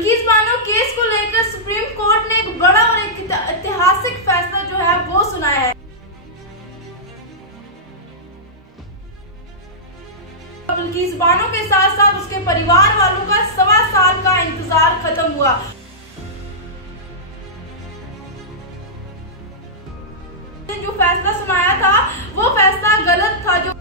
Bilkis Bano case को लेकर supreme court ने एक बड़ा और एक ऐतिहासिक फैसला जो है वो सुनाया है। बिल्किस बानो के साथ साथ उसके परिवार वालों का 1.25 साल का इंतजार खत्म हुआ। जो फैसला सुनाया था वो फैसला गलत था। जो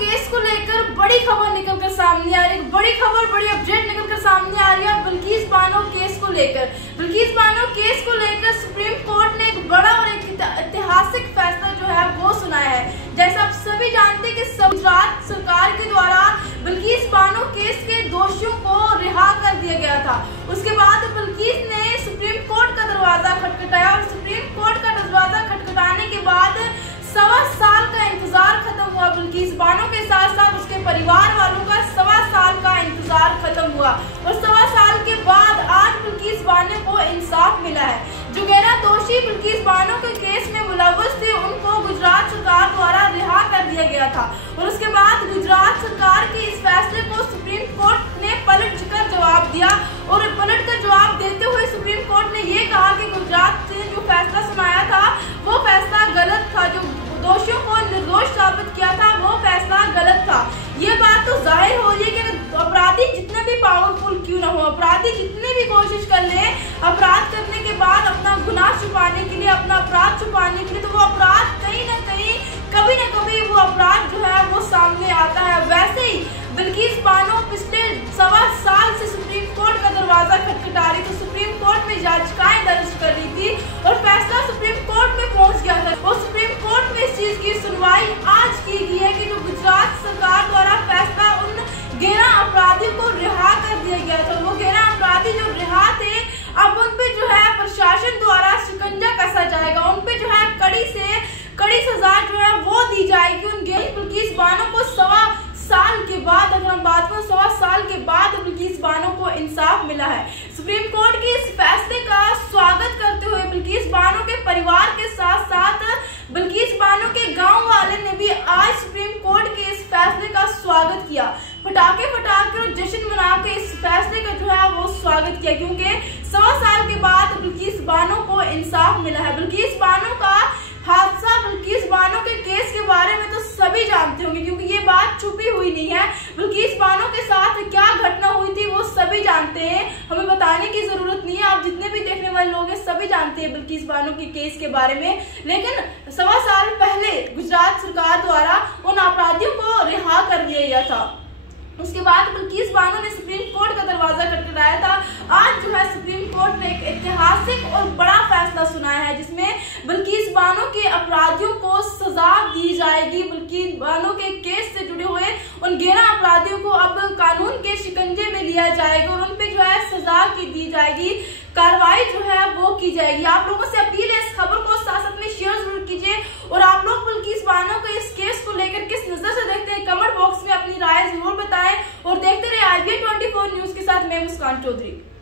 केस को लेकर बड़ी खबर निकलकर सामने आ रही है, बड़ी खबर, बड़ी अपडेट निकलकर सामने आ रही है बिल्किस बानो केस को लेकर। बिल्किस बानो केस को लेकर सुप्रीम कोर्ट ने एक बड़ा और एक ऐतिहासिक फैसला जो है वो सुनाया है। जैसा आप सभी जानते हैं कि गुजरात सरकार के द्वारा बिल्किस बानो केस के दोषियों को रिहा कर दिया गया था। उसके बाद बिल्किस ने सुप्रीम कोर्ट का दरवाजा खटखटाया और सुप्रीम कोर्ट का दरवाजा खटखटाने के बाद 1.25 साल का इंतजार खत्म हुआ। बिल्किस बानो के साथ साथ उसके परिवार वालों का 1.25 साल का इंतजार खत्म हुआ और 1.25 साल के बाद आज बिल्किस बानो को इंसाफ मिला है। जो 11 दोषी बिल्किस बानो के केस में मुलव्वस थे उनको गुजरात सरकार द्वारा रिहा कर दिया गया था और उसके बाद गुजरात सरकार के इस फैसले को सुप्रीम कोर्ट ने पलट कर जवाब दिया और पलट कर जवाब देते हुए सुप्रीम कोर्ट ने ये कहा कि गुजरात ने जो फैसला सुनाया था वो फैसला गलत था। जो दोषियों को निर्दोष साबित किया था वो फैसला गलत था। ये बात तो जाहिर हो रही है कि अपराधी जितने भी पावरफुल क्यों ना हो, अपराधी जितने भी कोशिश कर ले अपराध करने के बाद अपना गुनाह छुपाने के लिए, अपना अपराध छुपाने के लिए, तो वो अपराध कहीं ना कहीं कभी ना कभी वो अपराध जो है वो सामने आता है। वैसे ही बिल्किस बानो पिछले 1.25 साल से सुप्रीम कोर्ट का दरवाजा खटखटा रही थी, सुप्रीम कोर्ट में याचिकाएं दर्ज कर रही थी और फैसला सुप्रीम कोर्ट में पहुंच गया था और सुप्रीम कोर्ट में इस चीज की सुनवाई आज की गई है कि जो गुजरात सरकार द्वारा फैसला उन 11 अपराधियों को रिहा कर दिया गया था। वो 11 अपराधी जो रिहा थे अब उन पे जो है प्रशासन द्वारा शिकंजा कसा जाएगा, उन पे जो है कड़ी से कड़ी सजा जो है वो दी जाएगी। उन बिल्किस बानो को 1.25 साल के बाद, अगर हम बात करें 1.25 साल के बाद बिल्किस बानो को इंसाफ मिला है। सुप्रीम कोर्ट के इस फैसले का स्वागत करते हुए बिल्किस बानो के परिवार के साथ साथ बिल्किस बानो के गांव वाले ने भी आज सुप्रीम कोर्ट के इस फैसले का स्वागत किया। पटाखे फटाके और जश्न मना के इस फैसले का जो है वो स्वागत किया क्योंकि 1.25 साल के बाद बिल्किस बानो को इंसाफ मिला है। बिल्किस बानो का हादसा, बिल्किस बानो के केस के बारे में तो सभी जानते होंगे क्योंकि ये बात छुपी हुई नहीं है। बिल्किस बानो के साथ क्या घटना हुई थी वो सभी जानते हैं, हमें बताने की जरूरत नहीं है। आप जितने भी देखने वाले लोग हैं सभी जानते हैं बिल्किस बानो के केस के बारे में। लेकिन 1.25 साल पहले गुजरात सरकार द्वारा उन अपराधियों को रिहा कर दिया गया था। उसके बाद बिल्किस बानो ने सुप्रीम कोर्ट का दरवाजा खटखटाया था। आज जो है सुप्रीम कोर्ट ने एक ऐतिहासिक और बड़ा फैसला सुनाया है जिसमें बिल्किस बानो के अपराधियों को सजा दी जाएगी। बिल्किस बानो के केस से जुड़े हुए उन 11 अपराधियों को अब कानून के शिकंजे में लिया जाएगा और उन पे जो है सजा की दी जाएगी, कार्रवाई जो है वो की जाएगी। आप लोगों से अपील है इस खबर को साथ में शेयर जरूर कीजिए और आप लोग बिल्किस बानो के इस केस को लेकर किस नजर से देखते हैं कमेंट बॉक्स में अपनी राय जरूर बताएं और देखते रहे IBN 24 न्यूज के साथ मैं मुस्कान चौधरी।